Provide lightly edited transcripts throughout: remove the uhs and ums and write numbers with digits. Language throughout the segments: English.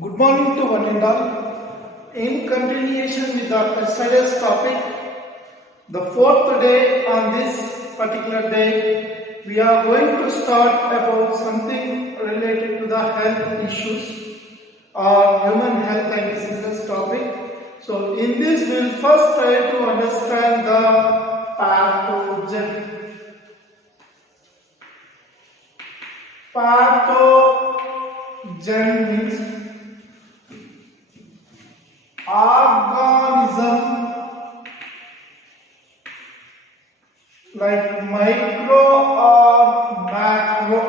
Good morning to one and all. In continuation with our yesterday's topic, the fourth day on this particular day, we are going to start about something related to the health issues or human health and diseases topic. So in this we will first try to understand the pathogen. Pathogen means organism like micro or macro,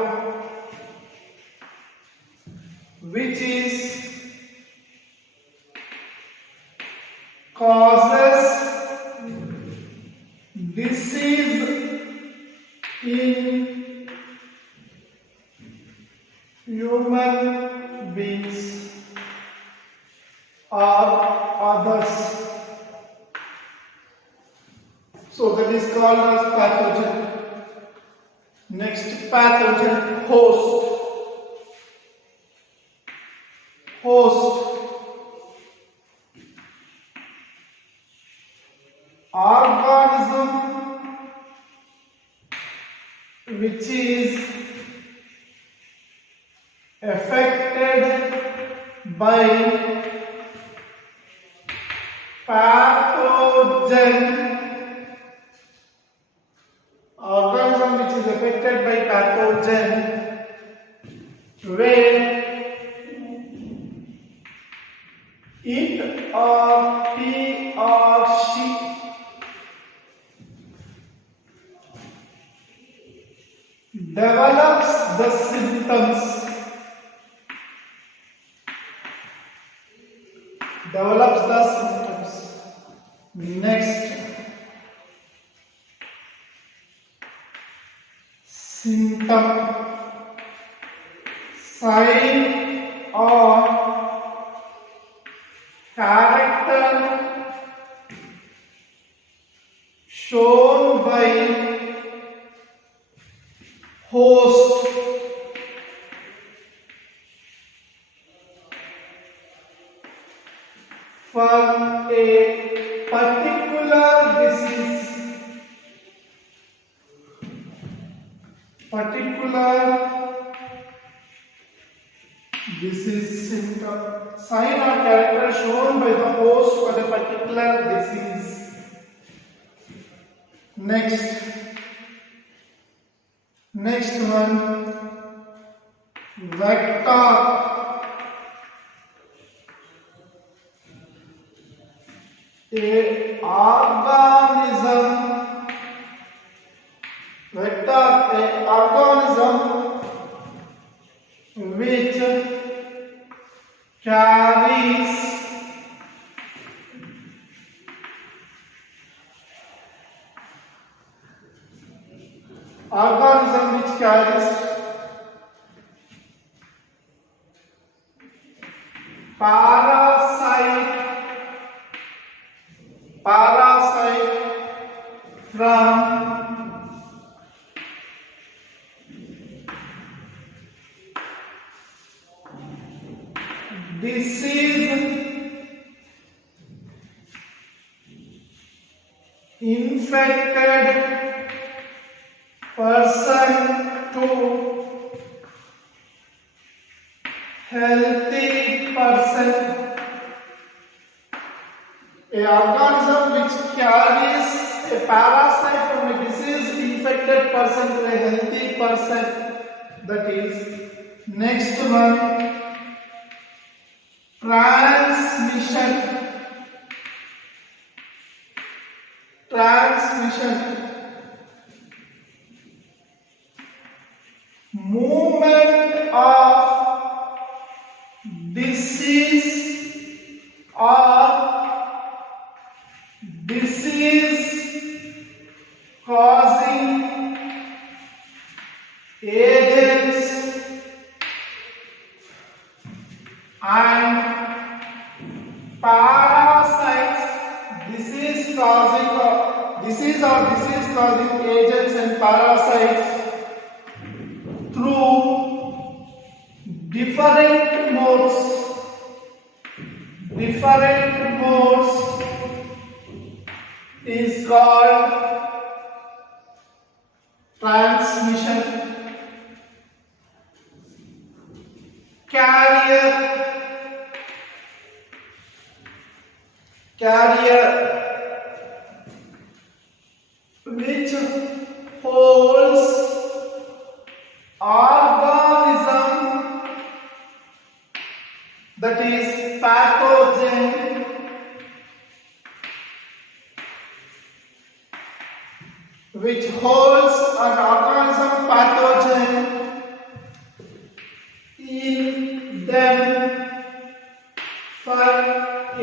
which is causes disease in human beings or others. So that is called as pathogen. Next, pathogen, host. Organism which is affected by pathogen. Organism which is affected by pathogen where it or he or she develops the symptoms. Next, symptom, sign or character shown by host. For a particular disease symptom, sign or character shown by the host for a particular disease. Next one, vector. A organism which carries parasite from disease infected person to healthy person. A organism which carries a parasite from a disease infected person to a healthy person. That is. Next one, transmission. Movement of disease or disease causing agents and parasites, disease causing agents and parasites through different modes different modes is called transmission. Carrier which holds organism, that is pathogen, which holds an organism pathogen in them for a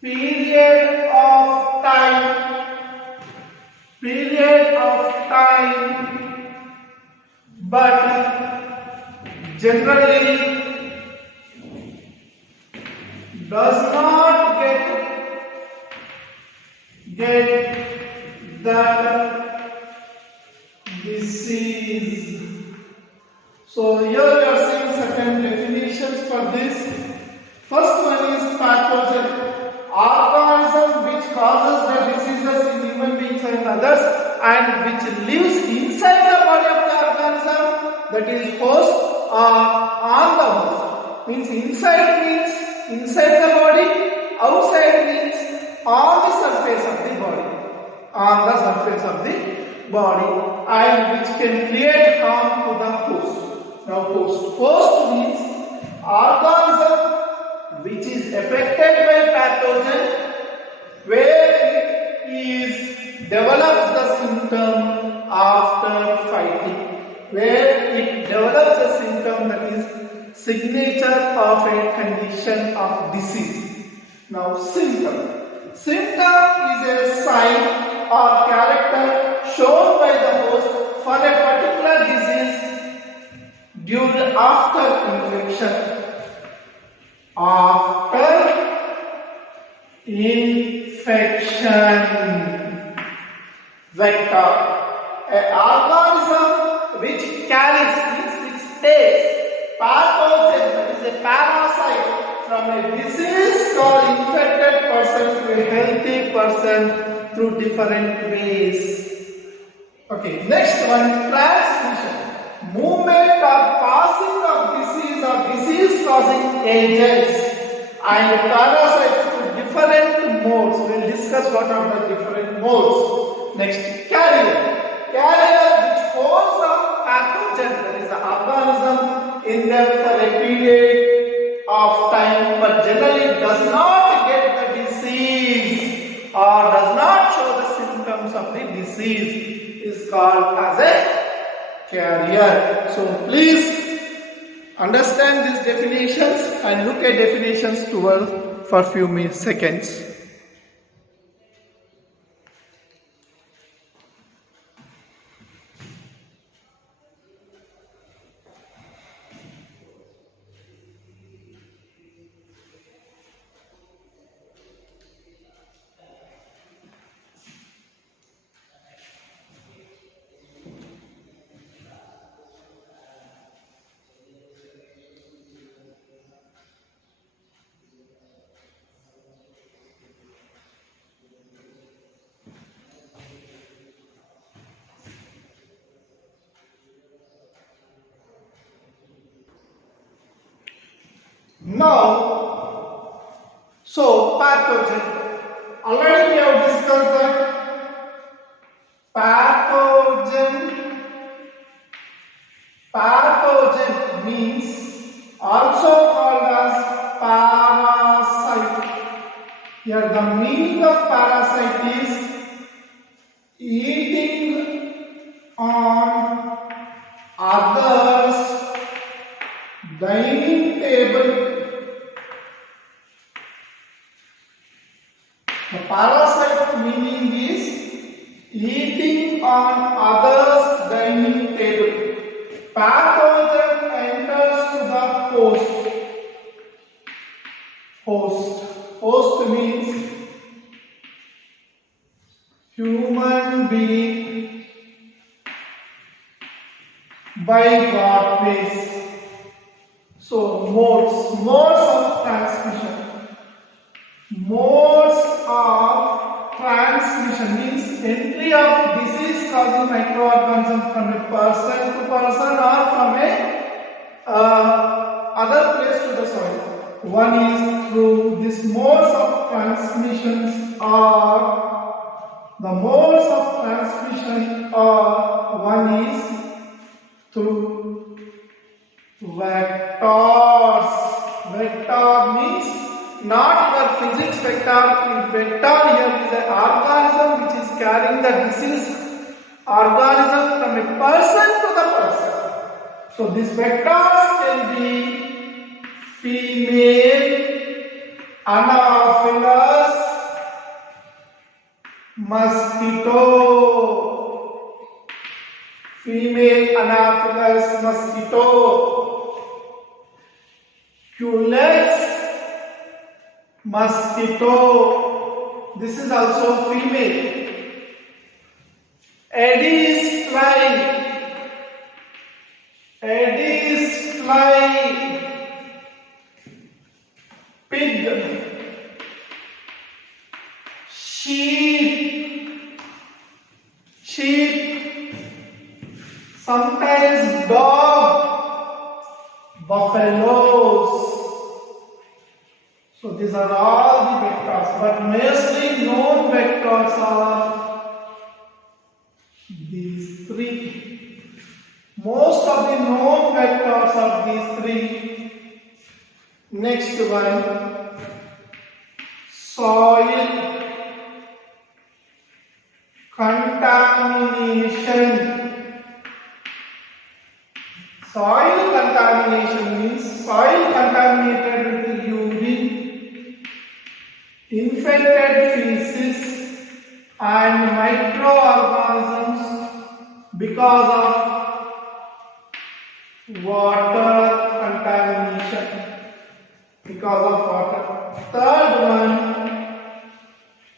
period of time, but generally does not get the disease. So here you are seeing certain definitions for this. First one is pathogen, organism which causes the diseases in human beings and others, and which lives inside the body of the organism, that is host or on the host. Means inside means inside the body, outside means on the surface of the body. On the surface of the body, and which can create harm to the host. Now host means organism which is affected by pathogen, where it develops the symptom after fighting, where it develops a symptom, that is signature of a condition of disease. Now symptom is a sign or character shown by the host for a particular disease during after infection. After infection, vector, an organism which carries, which takes pathogen, that is a parasite, from a disease called infected person to a healthy person through different ways. Okay, next one, transmission, movement or passing of disease or disease causing agents and parasites to different modes. We will discuss what are the different modes. Next, carrier which holds the pathogen, that is the organism, in them for a period of time, but generally does not get the disease or does not show the symptoms of the disease, is called as a carrier. So please understand these definitions and look at definitions for few seconds. Now, so pathogen, already we have discussed that pathogen means also called as parasite. Here the meaning of parasite is eating on others' dining table. The parasite meaning is eating on others' dining table. Pathogen enters to the host. Host means human being by God ways. So modes of transmission. Modes of transmission means entry of disease causing microorganisms from a person to person or from a other place to the soil. One is through these modes of transmissions are the modes of transmission are one is through vectors. Vector means not the physics vector. Vector here is an organism which is carrying the disease organism from a person to the person. So these vectors can be female Anopheles mosquito. Female Anopheles mosquito. Culex mosquito. This is also female. Aedes fly. Aedes fly. Pig. Sheep. Sheep. Sometimes dog. Buffaloes. So these are all the vectors, but mostly known vectors are these three. Most of the known vectors are these three. Next one, soil contamination. Soil contamination means soil contaminated with urine, infected feces and microorganisms because of water contamination. Because of water. Third one,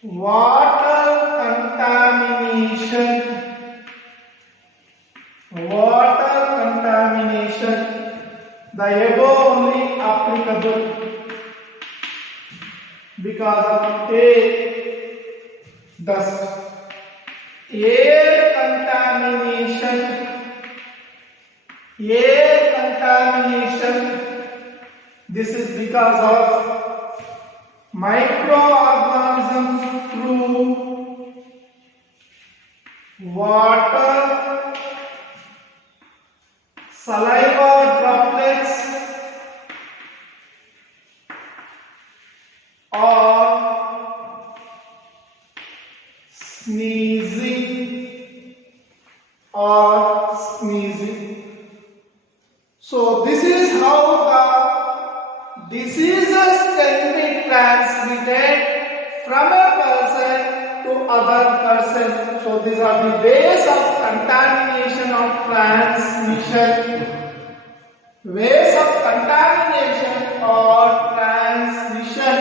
water contamination. Water contamination. The above only applicable because of air, dust. Air contamination. Air contamination. This is because of microorganisms through water, saliva droplets or sneezing. So this is how the diseases can be transmitted from a person to other person. So these are the ways of contamination or transmission. Ways of contamination or transmission.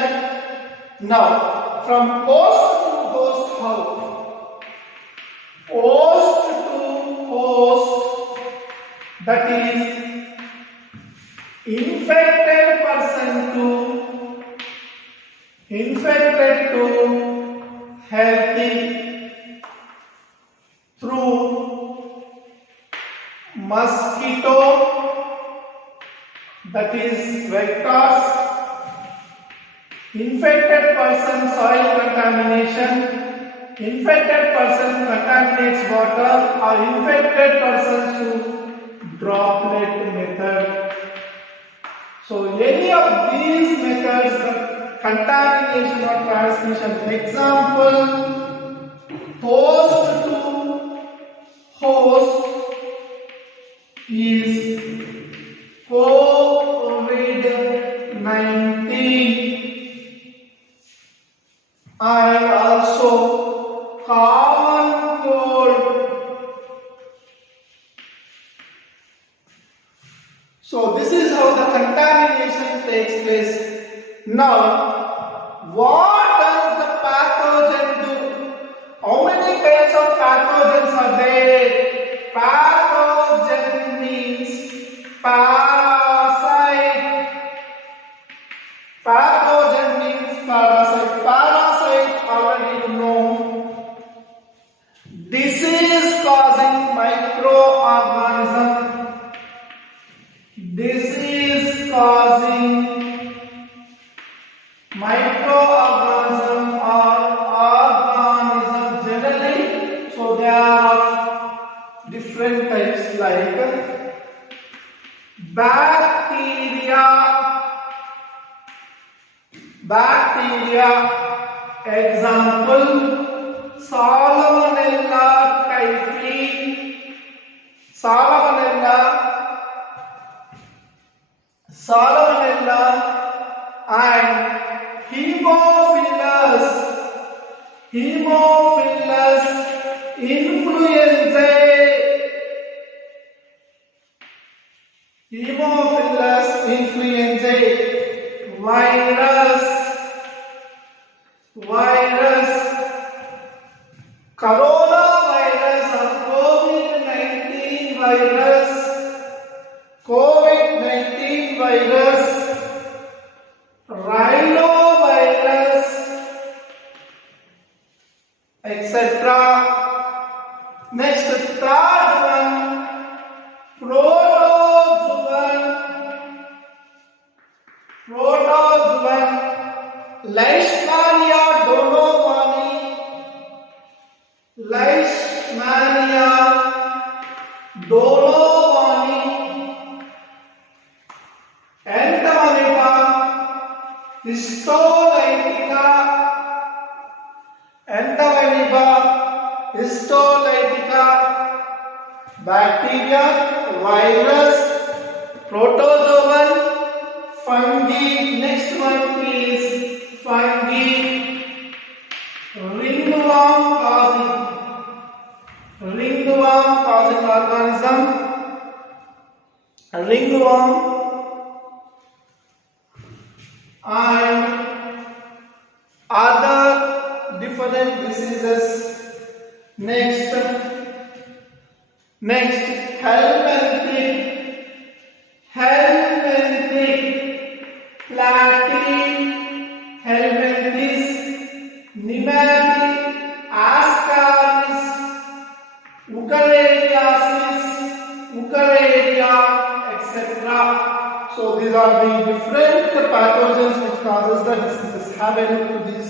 Now, from host to host, how? Host to host, that is infected person to healthy through mosquito, that is vectors, infected person soil contamination, infected person contaminates water, or infected person through droplet method. So any of these methods, the contamination or transmission, example, host to host is COVID-19 and also common cold. So this is how the contamination takes place. Now, what does the pathogen do? How many kinds of pathogens are there? Pathogen means parasite. disease causing microorganism or organism generally. So there are different types like bacteria, example Salmonella typhi, Salmonella and Haemophilus influenzae, virus, coronavirus or COVID-19 virus, rhinovirus, etc. Next, third one, protozoan, Leishmania donovani, Entamoeba histolytica, bacteria, virus, protozoan, fungi. Next one is fungi, ringworm causing organism, ringworm, and other different diseases. Next, helminthic, helminthic, pneumatic, ascaris, Wuchereria, etc. So these are the different pathogens which causes the diseases. Have a look to this.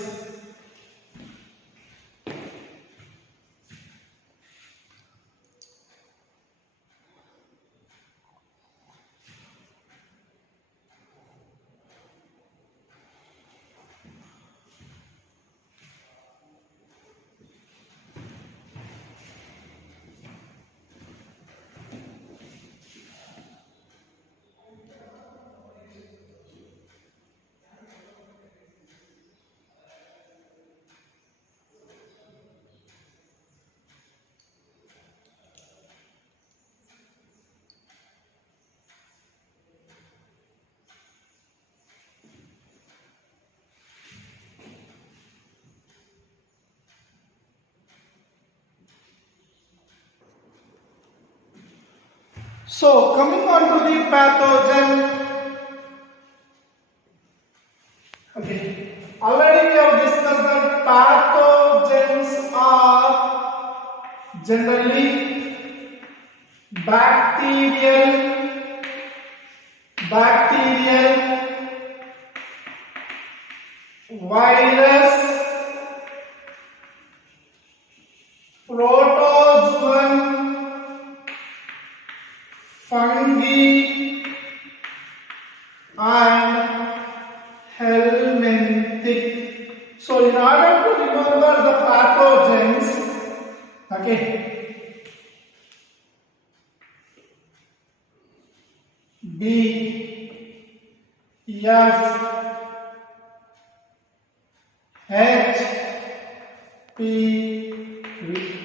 So coming on to the pathogen. Okay, already we have discussed that pathogens are generally bacterial, virus, protozoan, fungi, and helminthic. So in order to remember the pathogens, okay, B, F, H, P, V.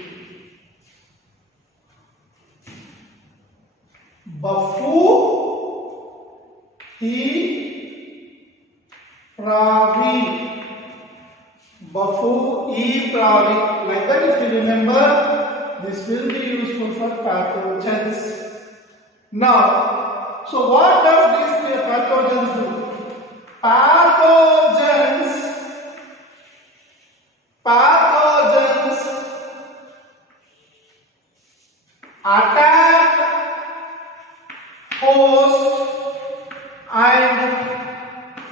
Baffu, he, pravi. Baffu, e, pravi. Like that, if you remember, this will be useful for pathogens. Now, so what does these pathogens do? Pathogens attack host and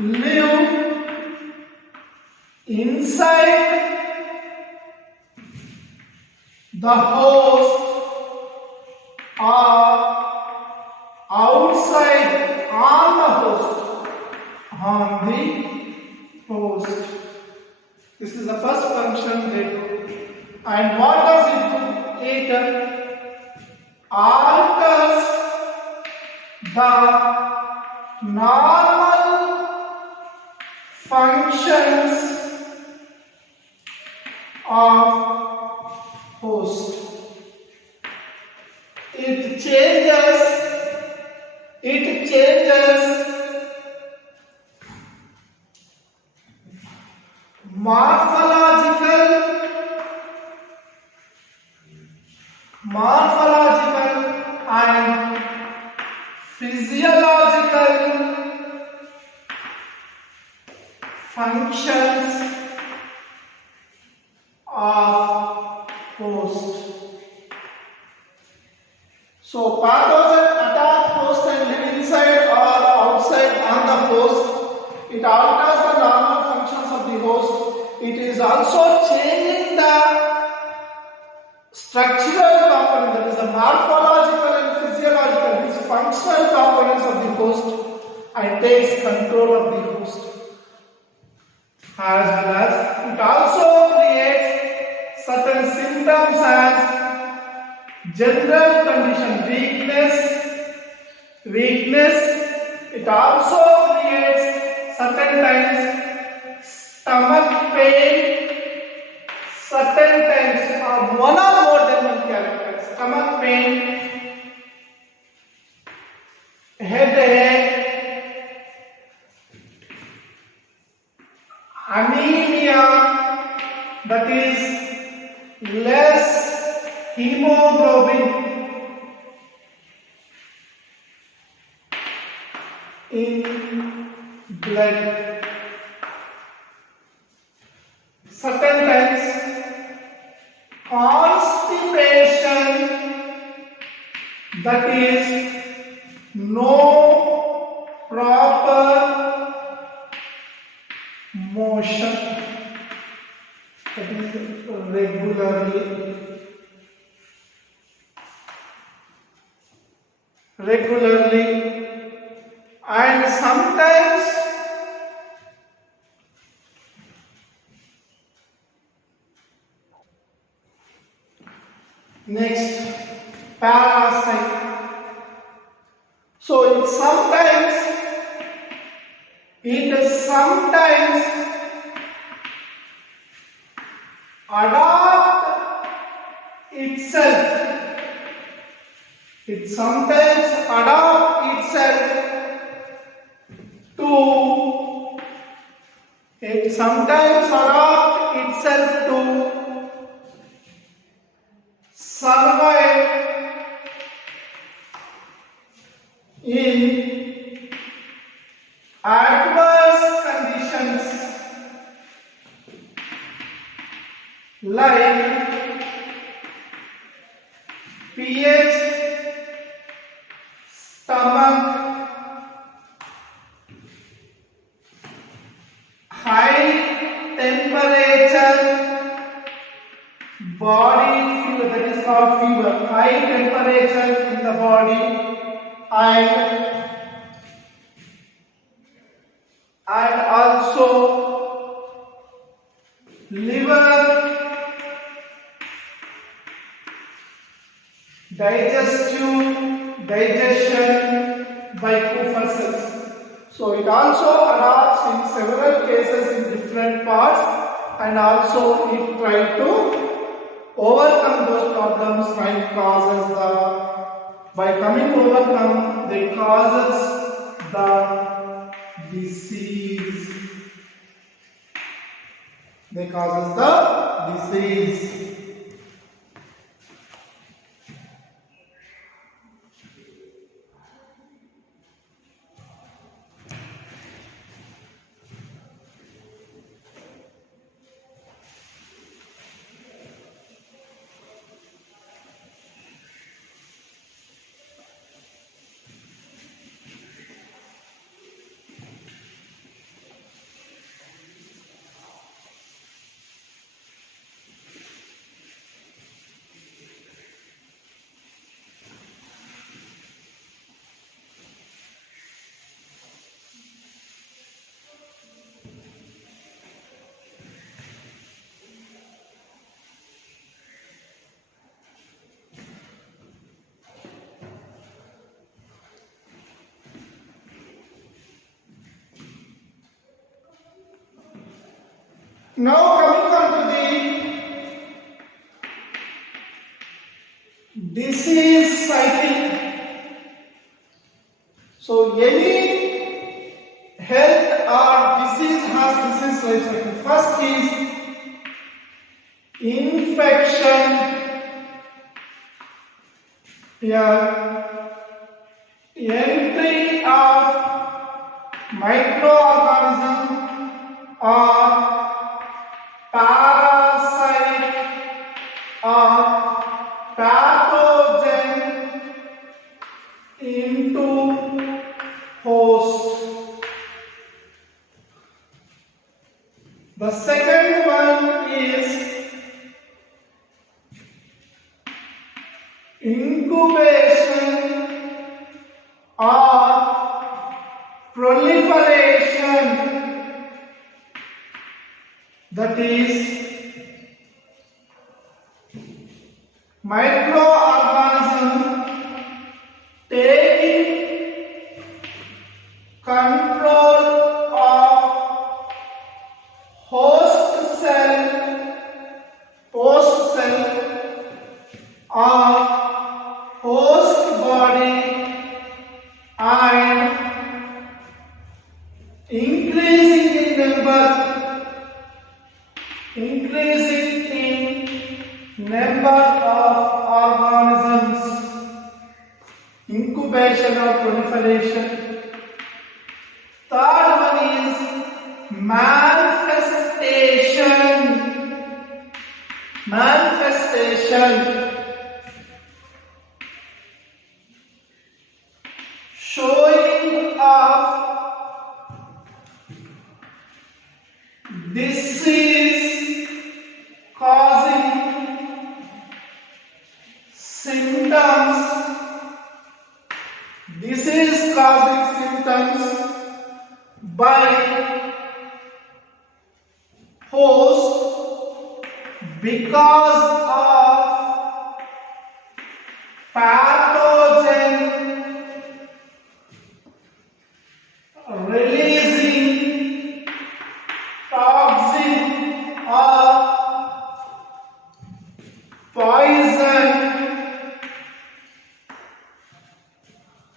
live inside the host or outside on the host. This is the first function they do. And what does it do? It alters the normal functions of host. It changes morphological and physiological functions of host. So pathogen attack host and live inside or outside on the host. It alters the normal functions of the host. It is also changing the structural component, that is the morphological and physiological, these functional components of the host, and takes control of the host. As well as it also creates certain symptoms as general condition, weakness. It also creates certain times stomach pain, certain times one or more than one characters, stomach pain, headache, anemia, that is less hemoglobin in blood. Certain times constipation, that is no proper motion, that is regularly, and sometimes next, parasite. So it sometimes adopt itself. It sometimes adopt itself to survive in adverse conditions like pH, stomach, high temperature, body fever, that is called fever, high temperature in the body, and also liver, digestion by Kupffer cells. So it also adopts in several cases in different parts, and also it tries to overcome those problems and by coming to overcome, they causes the disease. Now coming on to the disease cycle. So any health or disease has disease life cycle. First is infection. Entry of microorganism or parasite or pathogen into host. The second one is incubation or proliferation, that is microorganism taking control of host cell or host body and increasing in number of organisms. Incubation or proliferation. Third one is manifestation. Showing of disease causing symptoms. Disease causing symptoms by host because of pathogen releasing toxin or poison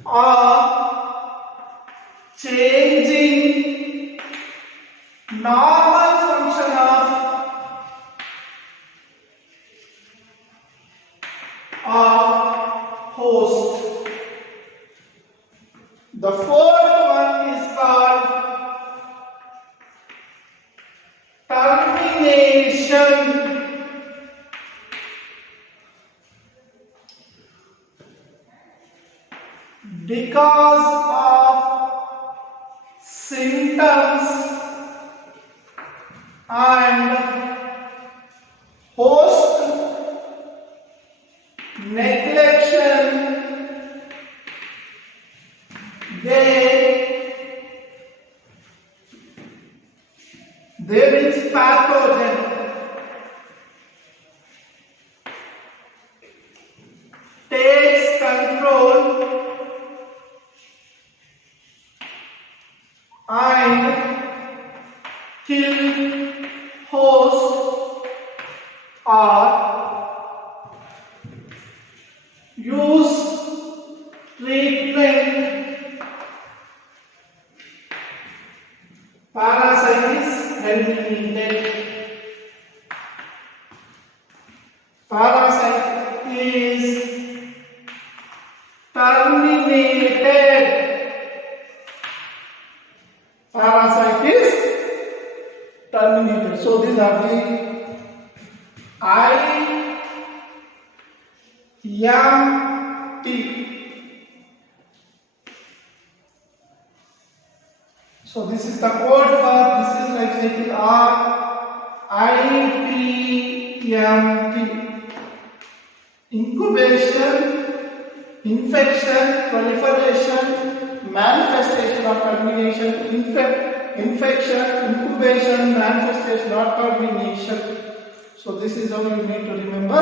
or changing normal function of host. The fourth one is called termination. Because of symptoms and host neglection, there is pathogen takes control and kill host or use treatment. Parasite is eliminated. Parasite is terminated. Parasite is terminated. So these are the IMT. So this is the code for disease life cycle or IPMT. Incubation, infection, proliferation, manifestation or termination, infection, incubation, manifestation or termination. So this is how you need to remember